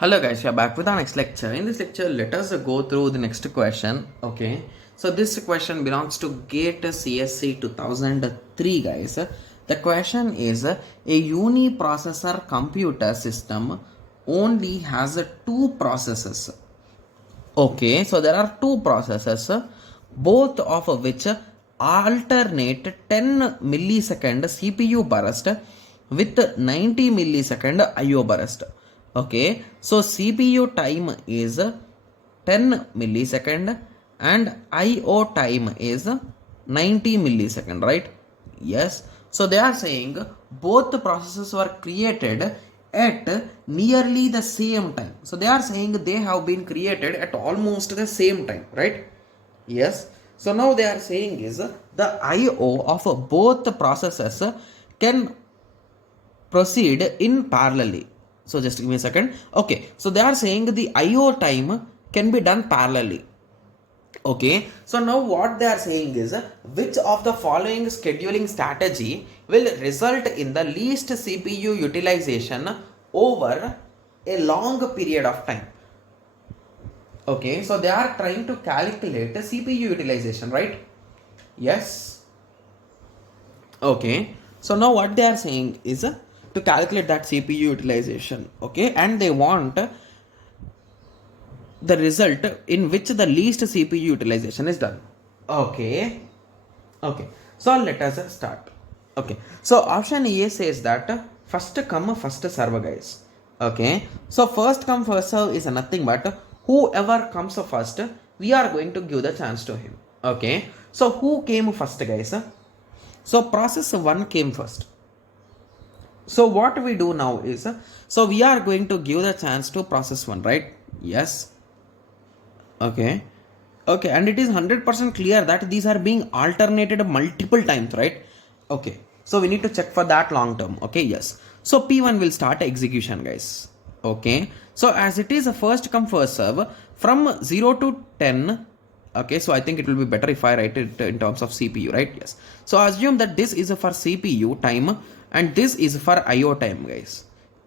Hello guys, we are back with our next lecture. In this lecture, let us go through the next question. Okay, so this question belongs to GATE CSC 2003 guys. The question is a uniprocessor computer system only has two processes. Okay, so there are two processes, both of which alternate 10 millisecond CPU burst with 90 millisecond IO burst. Okay, so CPU time is 10 millisecond and IO time is 90 millisecond, right? Yes, so they are saying both the processes were created at nearly the same time. So they are saying they have been created at almost the same time, right? Yes. So now they are saying is the IO of both the processes can proceed in parallelly. So just give me a second. Okay. So they are saying the IO time can be done parallelly. Okay, so now what they are saying is which of the following scheduling strategy will result in the least CPU utilization over a long period of time. Okay, so they are trying to calculate the CPU utilization, right? Yes. Okay, so now what they are saying is to calculate that CPU utilization. Okay, and they want the result in which the least CPU utilization is done. Okay. Okay. So let us start. Okay. So option A says that first come first serve guys. Okay. So first come first serve is nothing but whoever comes first, we are going to give the chance to him. Okay. So who came first guys? So process 1 came first. So what we do now is, so we are going to give the chance to process 1, right? Yes. Okay. Okay, and it is 100% clear that these are being alternated multiple times, right? Okay, so we need to check for that long term. Okay, yes. So P1 will start execution, guys. Okay, so as it is a first come first serve from 0 to 10. Okay, so I think it will be better if I write it in terms of CPU, right? Yes. So assume that this is for CPU time and this is for IO time, guys.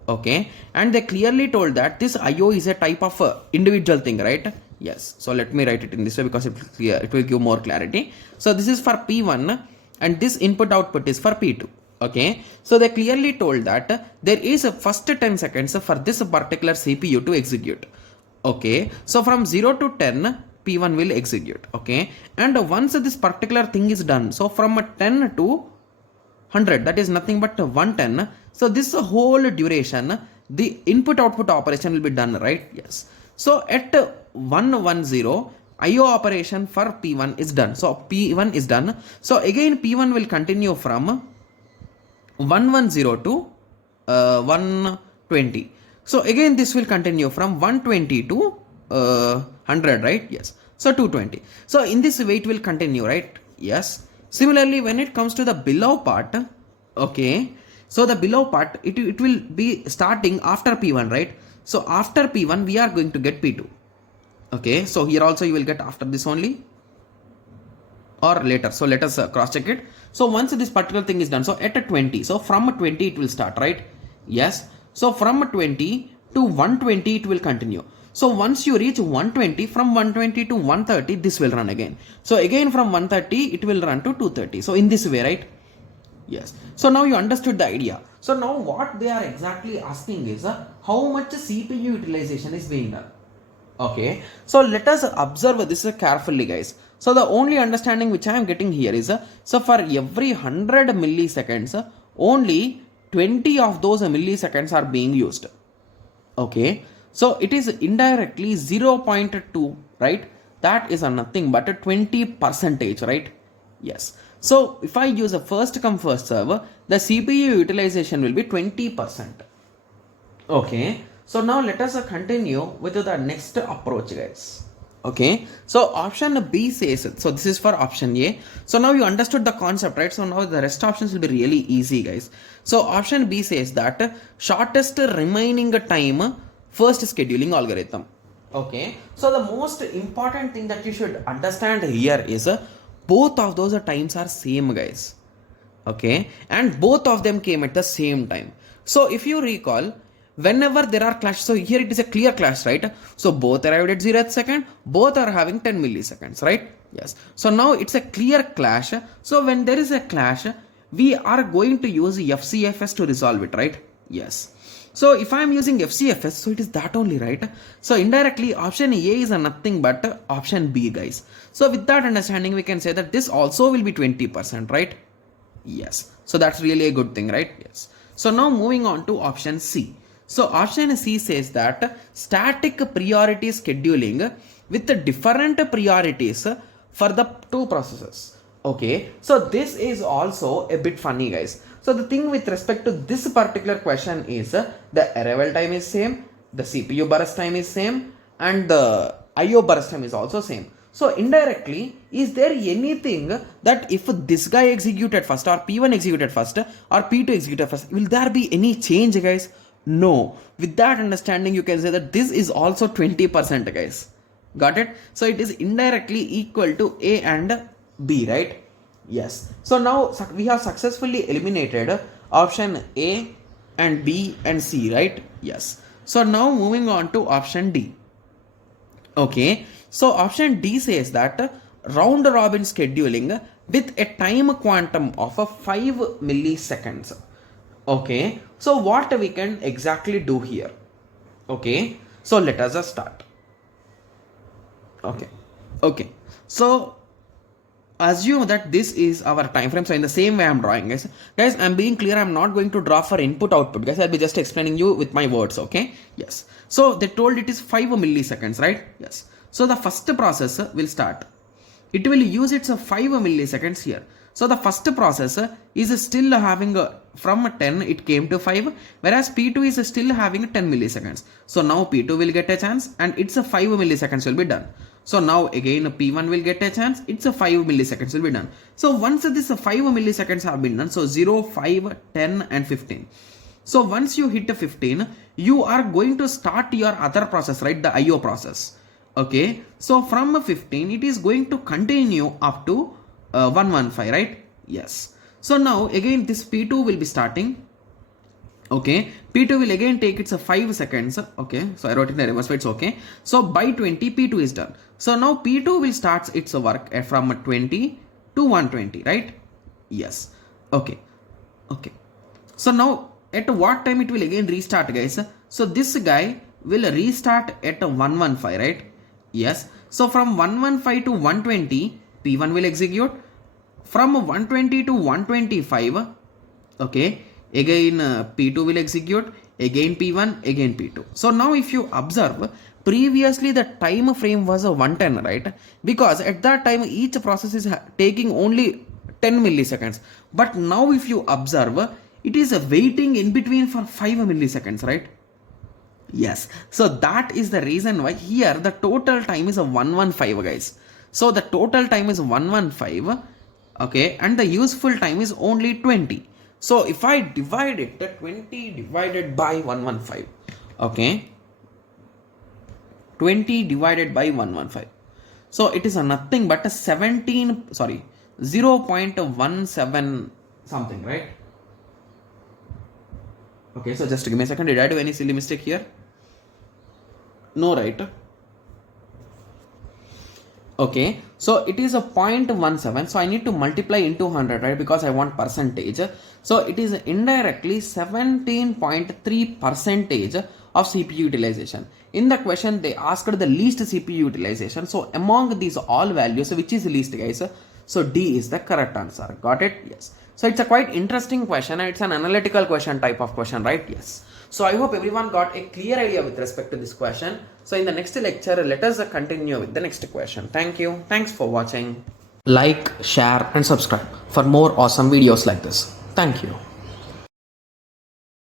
Okay, and they clearly told that this IO is a type of individual thing, right? Yes, so let me write it in this way because it will give more clarity. So this is for P1 and this input output is for P2. Okay, so they clearly told that there is a first 10 seconds for this particular CPU to execute. Okay, so from 0 to 10 P1 will execute. Okay, and once this particular thing is done, so from 10 to 100, that is nothing but 110. So this whole duration the input output operation will be done, right? Yes. So at 110 IO operation for P1 is done. So P1 is done. So again P1 will continue from 110 to 120. So again this will continue from 120 to 100, right? Yes. So 220. So in this way it will continue, right? Yes. Similarly, when it comes to the below part, okay, so the below part, it will be starting after P1, right? So after P1, we are going to get P2. Okay, so here also you will get after this only or later. So let us cross check it. So once this particular thing is done, so at a 20, so from 20 it will start, right? Yes. So from 20 to 120 it will continue. So once you reach 120, from 120 to 130, this will run again. So again from 130, it will run to 230. So in this way, right? Yes. So now you understood the idea. So now what they are exactly asking is how much CPU utilization is being done. Okay. So let us observe this carefully, guys. So the only understanding which I am getting here is, so for every 100 milliseconds, only 20 of those milliseconds are being used. Okay. So it is indirectly 0.2, right? That is nothing but a 20%, right? Yes. So if I use a first come first serve, the CPU utilization will be 20%. Okay. So now let us continue with the next approach, guys. Okay. So option B says, so this is for option A. So now you understood the concept, right? So now the rest options will be really easy, guys. So option B says that shortest remaining time first scheduling algorithm. Okay, so the most important thing that you should understand here is both of those times are same, guys. Okay, and both of them came at the same time. So if you recall, whenever there are clashes, so here it is a clear clash, right? So both arrived at 0th second, both are having 10 milliseconds, right? Yes. So now it's a clear clash. So when there is a clash, we are going to use FCFS to resolve it, right? Yes. So if I am using FCFS, so it is that only, right? So indirectly option A is a nothing but option B, guys. So with that understanding, we can say that this also will be 20%, right? Yes. So that's really a good thing, right? Yes. So now moving on to option C. So option C says that static priority scheduling with the different priorities for the two processes. Okay. So this is also a bit funny, guys. So the thing with respect to this particular question is the arrival time is same, the CPU burst time is same, and the IO burst time is also same. So indirectly, is there anything that if this guy executed first or P1 executed first or P2 executed first, will there be any change, guys? No. With that understanding, you can say that this is also 20%, guys. Got it? So it is indirectly equal to A and B, right? Yes. So now we have successfully eliminated option A and B and C, right? Yes. So now moving on to option D. Okay. So option D says that round robin scheduling with a time quantum of 5 milliseconds. Okay. So what we can exactly do here? Okay. So let us just start. Okay. So assume that this is our time frame. So in the same way I'm drawing, guys, I'm being clear. I'm not going to draw for input output, guys. I'll be just explaining you with my words. Okay. Yes. So they told it is 5 milliseconds, right? Yes. So the first process will start. It will use its 5 milliseconds here. So the first process is still having from 10 it came to 5, whereas P2 is still having 10 milliseconds. So now P2 will get a chance and it's a 5 milliseconds will be done. So now again P1 will get a chance, it's a 5 milliseconds will be done. So once this 5 milliseconds have been done, so 0, 5, 10 and 15. So once you hit 15, you are going to start your other process, right? The IO process. Okay. So from 15, it is going to continue up to 115, right? Yes. So now again this P2 will be starting. Okay, P2 will again take its 5 seconds. Okay, so I wrote it in the reverse, but it's okay. So by 20, P2 is done. So now P2 will start its work from 20 to 120, right? Yes. Okay. So now at what time it will again restart, guys? So this guy will restart at 115, right? Yes. So from 115 to 120, P1 will execute. From 120 to 125, okay, again P2 will execute, again P1, again P2. So now if you observe, previously the time frame was 110, right? Because at that time each process is taking only 10 milliseconds. But now if you observe, it is waiting in between for 5 milliseconds, right? Yes. So that is the reason why here the total time is 115, guys. So the total time is 115, okay, and the useful time is only 20. So if I divide it, the 20 divided by 115, okay, 20 divided by 115. So it is nothing but a 0.17 something, right? Okay, so just give me a second. Did I do any silly mistake here? No, right? Okay, so it is a 0.17, so I need to multiply into 100, right? Because I want percentage. So it is indirectly 17.3% of CPU utilization. In the question, they asked the least CPU utilization. So among these all values, which is least, guys? So D is the correct answer. Got it? Yes. So it's a quite interesting question. It's an analytical question type of question, right? Yes. So I hope everyone got a clear idea with respect to this question. So in the next lecture, let us continue with the next question. Thank you. Thanks for watching. Like, share and subscribe for more awesome videos like this. Thank you.